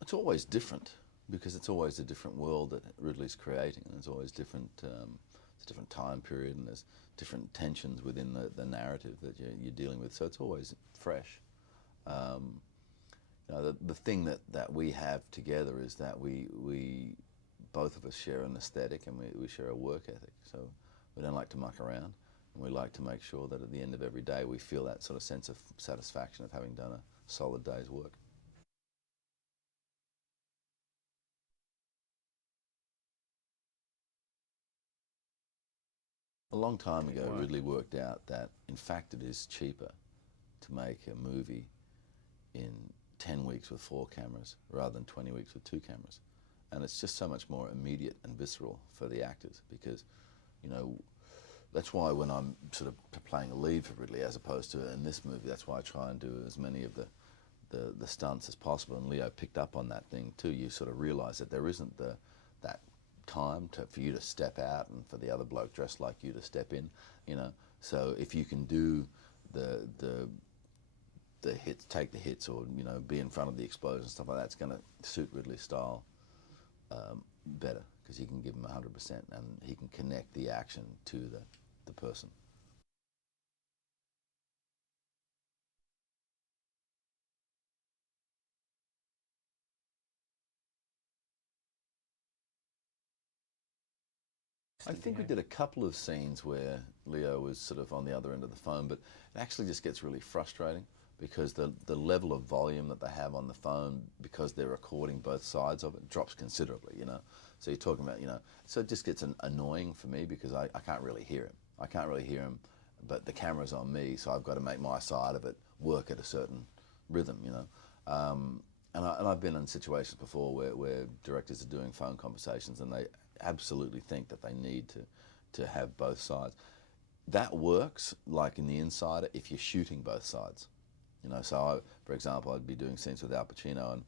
It's always different because it's always a different world that Ridley's creating, and it's always different. It's a different time period, and there's different tensions within the narrative that you're dealing with. So it's always fresh. Um, the thing that we have together is that we both of us share an aesthetic, and we share a work ethic. So we don't like to muck around, and we like to make sure that at the end of every day we feel that sort of sense of satisfaction of having done a solid day's work. A long time ago, Right. Ridley worked out that, in fact, it is cheaper to make a movie in 10 weeks with 4 cameras rather than 20 weeks with 2 cameras. And it's just so much more immediate and visceral for the actors because, you know, that's why when I'm sort of playing a lead for Ridley as opposed to in this movie, that's why I try and do as many of the stunts as possible. And Leo picked up on that thing too. You sort of realise that there isn't that time for you to step out and for the other bloke dressed like you to step in, you know. So if you can do the the the hits, take the hits, or you know, be in front of the explosion stuff like that, it's going to suit Ridley's style better because he can give him 100% and he can connect the action to the person. I think we did a couple of scenes where Leo was sort of on the other end of the phone, but it actually just gets really frustrating because the level of volume that they have on the phone, because they're recording both sides of it, drops considerably, you know. So you're talking about, you know, so it just gets annoying for me because I can't really hear him. I can't really hear him, but the camera's on me, so I've got to make my side of it work at a certain rhythm, you know. And I've been in situations before where directors are doing phone conversations and they absolutely think that they need to have both sides. That works, like in The Insider, if you're shooting both sides. You know, so for example, I'd be doing scenes with Al Pacino and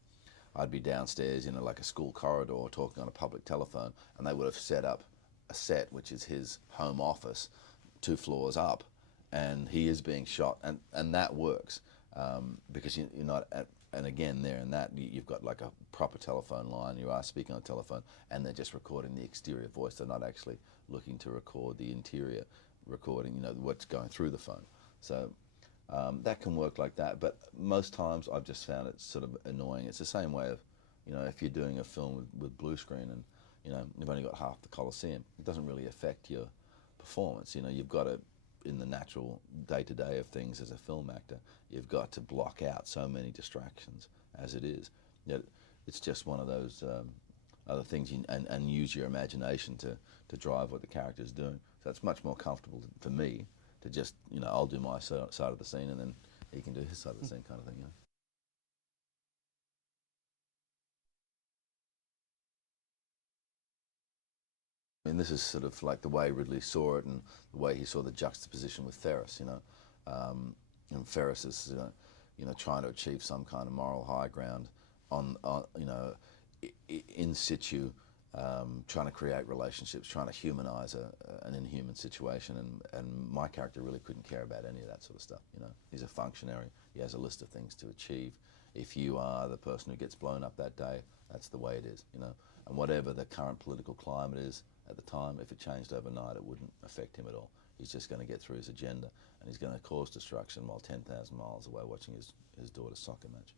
I'd be downstairs in like a school corridor talking on a public telephone, and they would have set up a set, which is his home office, 2 floors up, and he is being shot, and that works because you're not at, and again there in that you've got like a proper telephone line, you are speaking on a telephone, and they're just recording the exterior voice. They're not actually looking to record the interior recording, you know, what's going through the phone. So that can work like that, but most times I've just found it sort of annoying. It's the same way of, you know, if you're doing a film with blue screen and, you know, you've only got half the Coliseum, it doesn't really affect your performance. You know, you've got to, in the natural day-to-day of things as a film actor, you've got to block out so many distractions as it is. Yet it's just one of those other things, and use your imagination to drive what the character's doing. So it's much more comfortable for me to just, you know, I'll do my side of the scene and then he can do his side of the scene kind of thing, you know. I mean, this is sort of like the way Ridley saw it and the way he saw the juxtaposition with Ferris, you know. And Ferris is, you know, trying to achieve some kind of moral high ground on you know, in situ, trying to create relationships, trying to humanise an inhuman situation, and my character really couldn't care about any of that sort of stuff, you know. He's a functionary, he has a list of things to achieve. If you are the person who gets blown up that day, that's the way it is, you know. And whatever the current political climate is at the time, if it changed overnight, it wouldn't affect him at all. He's just going to get through his agenda, and he's going to cause destruction while 10,000 miles away watching his daughter's soccer match.